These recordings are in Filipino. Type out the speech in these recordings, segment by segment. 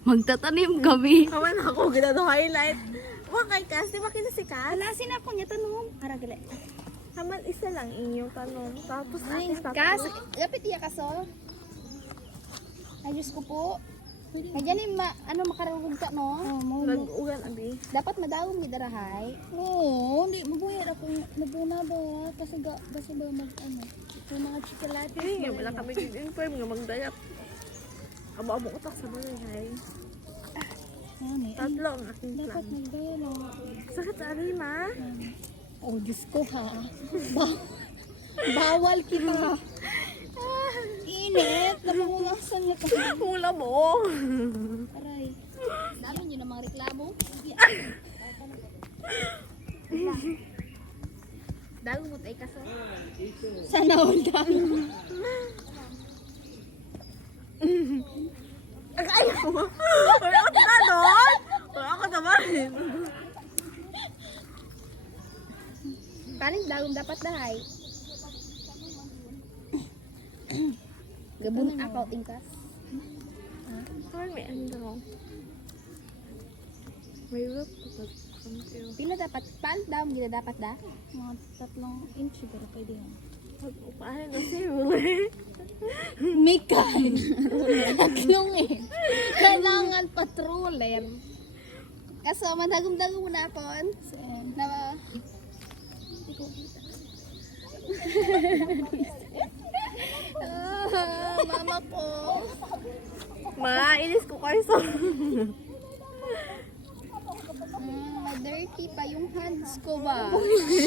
Magtatanim kami. Kaman ako, gina do highlight. Wa kay Kas, di ba kita si Kas? Alasin ako niya tanong. Para gali. Kaman isa lang inyong tanong. Tapos Ay, tatlo. kas, lapit iya kaso. Ay, Diyos ko po. Kaya ni ma, ano, makarugod ka, no? Oo, mo. Nag-ugan abi. Dapat madawom ni Darahay. Oo, hindi mabuyat ako. Nabuna ba? Kasi ga, kasi ba mag ano? Yung mga chikolates. Hindi nga, wala kami din-inform nga magdayap. Abo-abo utak sa mga hay. Tatlo ang aking Dapat plan. nagdaya lang. Sakit sa arima. Oh, Diyos ko ha. Ba- bawal kita. Init. Napungasan niya kasi. Mula mo. Aray. Dami nyo ng mga reklamo. Dago mo tayo kaso. Sana all done. Ang ayaw mo. Wala ako na doon. Wala ako naman. Dagong dapat dahay? Gabon ako, tingkas. Kaman may ano. May rope. Pila dapat? Paano daw gina dapat da? Mga tatlong inch siguro pwede yan. Pag-upahan na si Mikan. Tatlong eh. Kailangan patroller. Kaso, madagong-dagong mo na ako. Na, Ah, mama ko. Ma, inis ko kayo sa... Mm, dirty pa yung hands ko ba?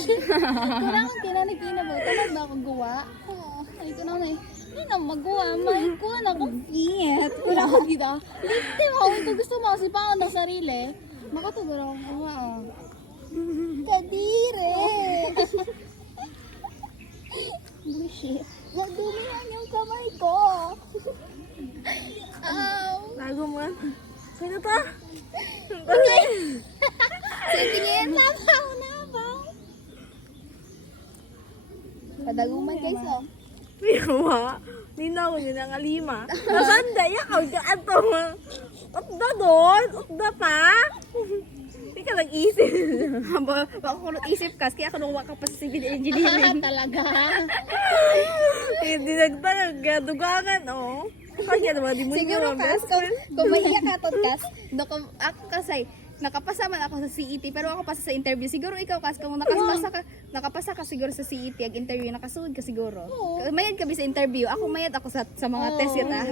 Kailangan kinanagina ba? Tamad ba akong gawa? Oo. Ay, ito na eh. Hindi na magawa. May ko na akong fit. Wala ko kita. Hindi mo. Ito gusto mo kasi paon ng sarili. Makatugur akong gawa. Kadire. Nadumihan yung kamay ko. Ow! Lago mo. Sino to? Sige, tingin. Nabaw, nabaw. Padaguman guys, oh. Piwa. Ninaw niyo na nga lima. Nasanda, yakaw ka ato. Utda doon. Utda pa. Ka nag-isip. Ko isip kas, kaya ako nung waka pa sa civil engineering. talaga. Hindi nagtanag. Dugangan, oh. Kaya naman, di mo Siguro kas, kung, kung maiyak ka tot kas, no, kung ako kasi, nakapasa man ako sa CET, pero ako pasa sa interview. Siguro ikaw kas, kung nakapasa ka, nakapasa ka siguro sa CET, ag interview, nakasuod ka siguro. Oo. Mayad ka ba sa interview? Ako mayad ako sa, sa mga Oo. test yun ah.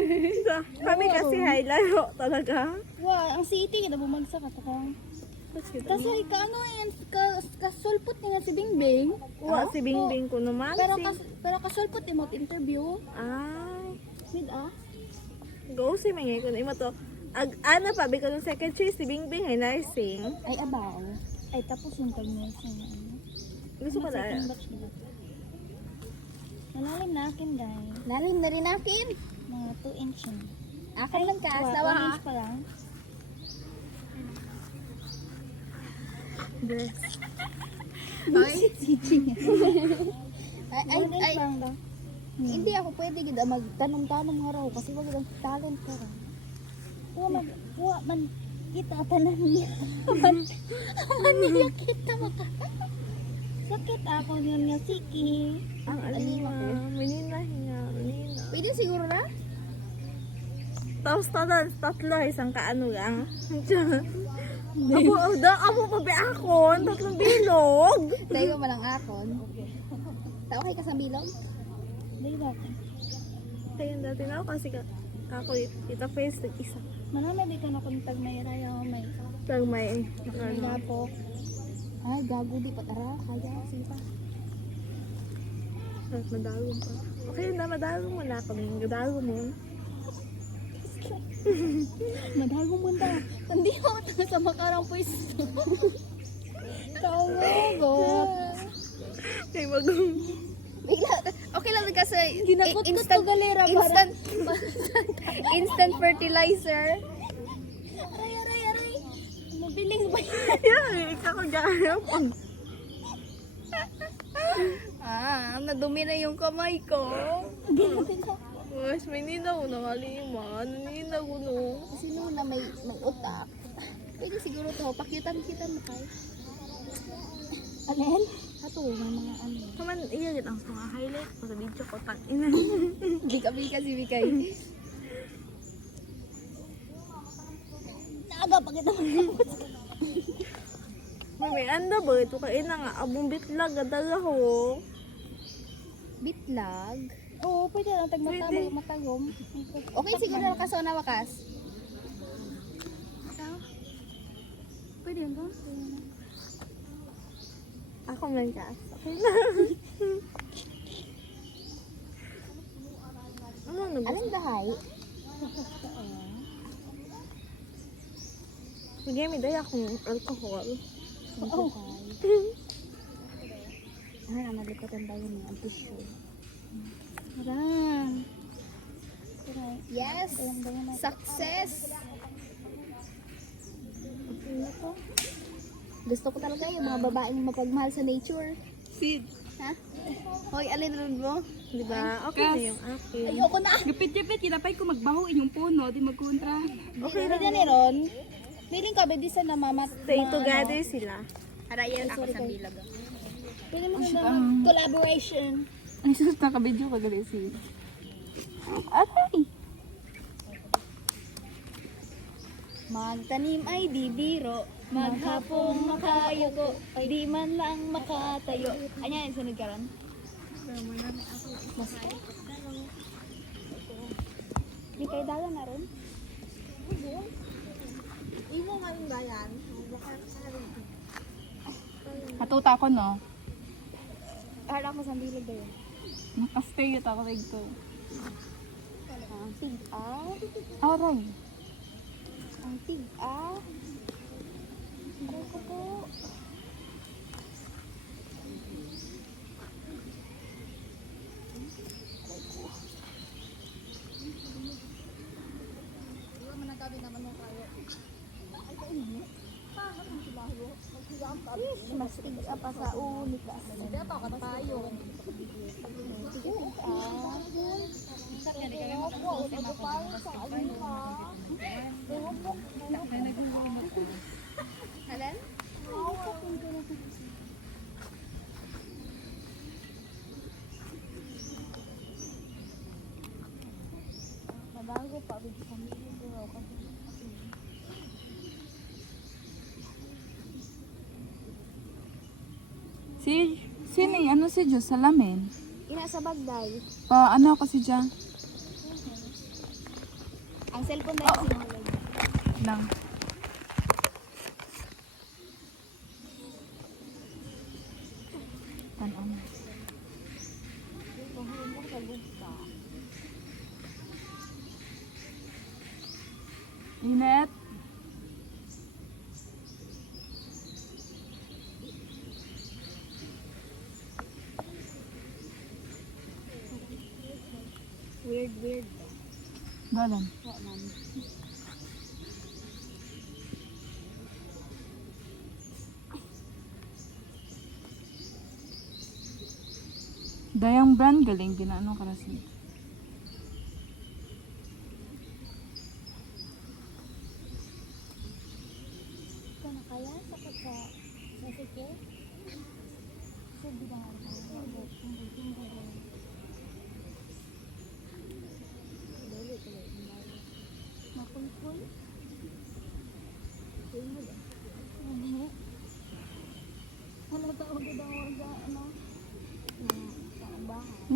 Kami kasi high laro talaga. Wow, ang city kita bumagsak at ako. Kasi ka ano yan, ka, kasulpot niya si Bingbing. Wa si Bingbing ko naman. Pero si... kas, pero kasulpot ni mo interview. Ay. With ah. Go si Mingay ko na imo to. Ag ana pa ko ng second choice si Bingbing ay nursing. Ay abaw. Ay tapos yung pag-nursing na ano. Gusto ko na. Malalim na akin guys. Lalim na rin akin. Mga 2 inch yun. Akin lang kas, Wa- tawa one ha. inch pa lang. Dress. Ay, ay, ay, ay, lang daw. hindi ako pwede gid magtanom-tanom nga raw kasi wag ang talent ko raw. Wa man, wa man kita tanan niya. Man, man niya kita maka. Sakit ako yun nga siki. Ang alima. Menina hinga. Menina. Pwede siguro na? Tapos tadan tatlo isang kaano lang. Abo da abo pa bi akon tatlong bilog. Dahil mo lang akon. Tawa kay kasambilog? Di ba? Kaya dati na ako kasi ka kako kita face isa. Manana di ka na kontag may raya o may Pag may ano. gapo. Ay, gago di pa tara. Kaya, sige pa. At madalong pa. Okay na madalong mo na kami. Madalong mo. Madagong munda. Hindi ako ta sa makarang pwesto. Kawagot. Kay mag Bigla, okay lang kasi Ginagot ko to galera para. instant, instant fertilizer. Aray, aray, aray. Mabiling ba? Yan, ikaw ko. Ah, nadumi na yung kamay ko. Mas may ninaw na kalima. Ano ninaw no? Sino na may, may utak? Pwede siguro to. Pakyutan kita mo kay. Alin? Ato, may mga ano. Kaman, iya ang mga highlight ko sa video ko. Tang ina. Bika-bika si Bikay. Naga, pakita mo. May anda ba? Ito kain na nga. Abong bitlag. Adaga ho. Bitlag. Oo, pwede lang. Pwede. Tagmatabo, matagom. Okay, siguro na kaso na wakas. Pwede yun ba? Ako man ka. Okay na. ano na ba? Anong dahay? Sige, may daya akong alcohol. Oh. Na nalikot ang dayo niya? Ang tissue. Maran. Yes! Success! Gusto ko talaga yung mga babaeng mapagmahal sa nature. Sid. Ha? Hoy, alin rin mo? Di ba? Okay na yung akin. Ayoko na! Gapit-gapit, kinapay ko magbaho inyong puno, di magkontra. Okay na rin ron. Feeling ka, bedi sa namamat. Stay together sila. Arayan ako sa bilag. Pwede mo na Collaboration. Ay, sus, nakabidyo ka gali si. Aray! Magtanim ay di biro, maghapong makayuko, di man lang makatayo. Anya, yung sunod ka ron? Di kayo dala na ron? Imo man ba yan? Katuta ko, no? Harap mo sa bilag ba yun? Nakastay yun ako dito. Ang tig-ah. Aray! Ang tig-ah. Aray ko po. Mas tig-ah pa sa unikas. Hindi pa ka tayo. Alan? Mabago pa rin sa mga kasi Si, sino yung ano si Diyos? Salamin? Ina sa bagday. Pa, ano ako si Diyos? Ang cellphone na yung sinulog. Lang. Weird. Galan. Wa man. Dayang brand galing ginaano ka na si. Ito na kaya? Sakit sa nasike? Sabi na nga. Makulkul? Wala ba ako ganda orga, ano?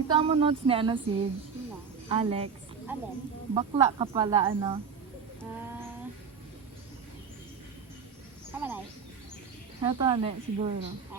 Kita mo notes ni ano si Na. Alex. Alin? Bakla ka pala ano. Ah... Na eh. Ito ano siguro. Ah...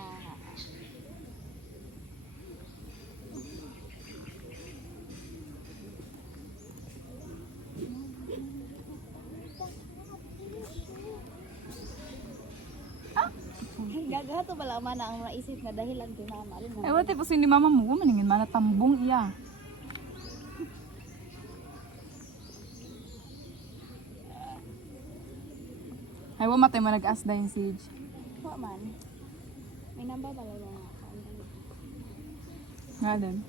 Gagawa to pala man ang maisip na dahilan ko na malin Ay, wate po ni mama mo, maningin mana tambong iya. Ay, wa matay na yung siege. Wa man. May number pala na nga. Nga din.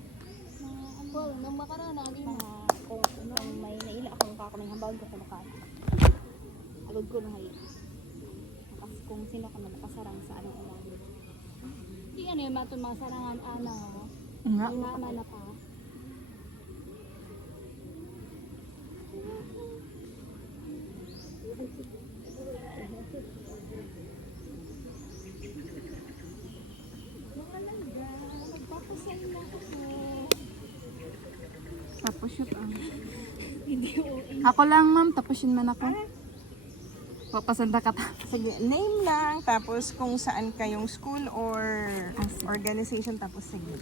Well, nang makaroon na mga kung, kung may naila akong kakamay hambag ko maka agad ko na hayo kung sino ka na makasarang sa anong alam di ano yung matong mga sarangan ana mo Nga. na pa Tapos shoot ah. Ako lang ma'am, tapos yun man ako. Papasanda ka ta. Sige, name lang, tapos kung saan kayong school or organization, tapos sige.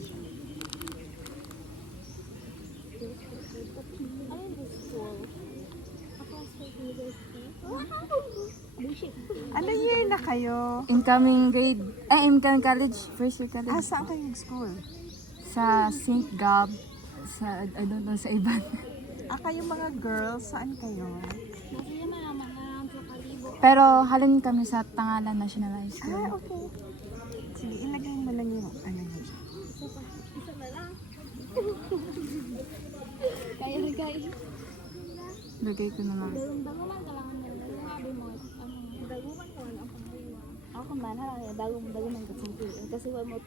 Ano year na kayo? Incoming grade, ay incoming college, first year Ah, college. saan kayo school? Sa St. Gab, sa, I don't know, sa Iban. Ah, kayo mga girls, saan kayo? Masaya man naman na sa kalibo Pero halin kami sa Tangalan National High Ah, School. okay. Sige, ilagay mo lang yung ano yun. kaya rin kayo Lagay ko na lang. Daguman ka lang na dagumabi mo. Daguman ko lang ang. Ako man, ha, dagum daguman ka. Kasi wala mo.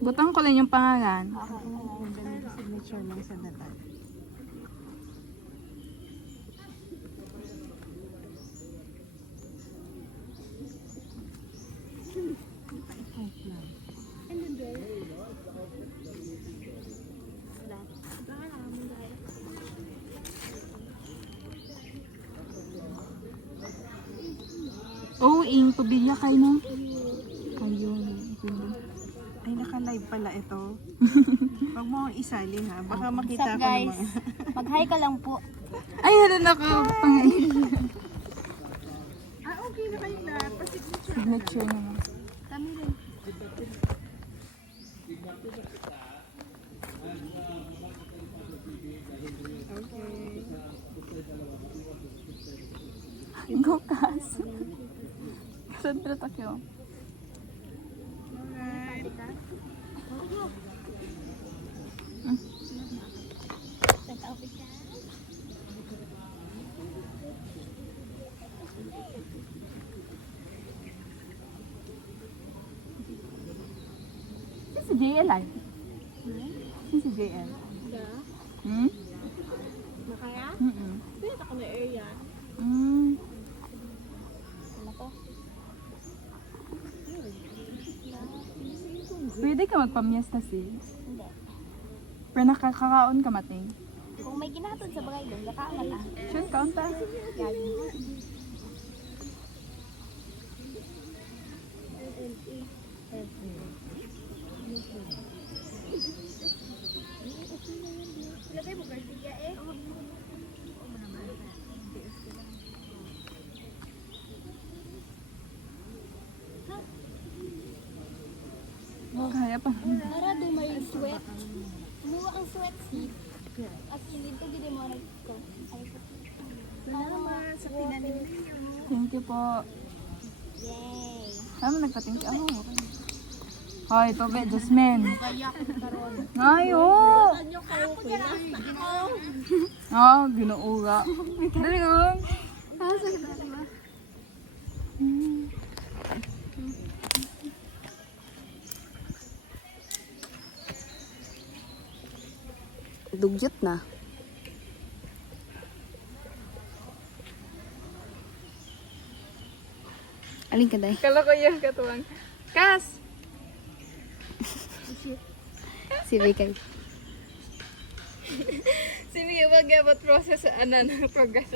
Butang ko lang yung pangalan. Ako, yung signature mo sa datat. Oo, oh, ing tubiya kayo no? Kayo. Ay, naka-live pala ito. Huwag mo akong isali ha. Baka makita Sup, ko guys? mga... Mag-hi ka lang po. Ay, halin ako. Pangalan. ah, okay na kayo lahat. Pa-signature. Signature na Pode tratar tá aqui, ó. CCJL. JL é ka magpamiesta si. Hindi. Pero nakakakaon ka mating. Kung may ginatod sa bagay doon, nakaangat ah. Sure, kaon ta. Gagi. Kaya pa. Para do may sweat. Muwa ang sweat seat. At hindi ko gidi mo ko. Ko. Ma Sa pinanim Thank you po. Yay. Tama, nagpa-thank you. Oh, okay. Hoy, ito be, Jasmine. Ay, oh! Ah, ginuuga. Dali ka lang. Dugyot na. Alin ka, day? Kala ko yung katuwang. Kas! Si Bekay. Sino yung mag-about process ano progress?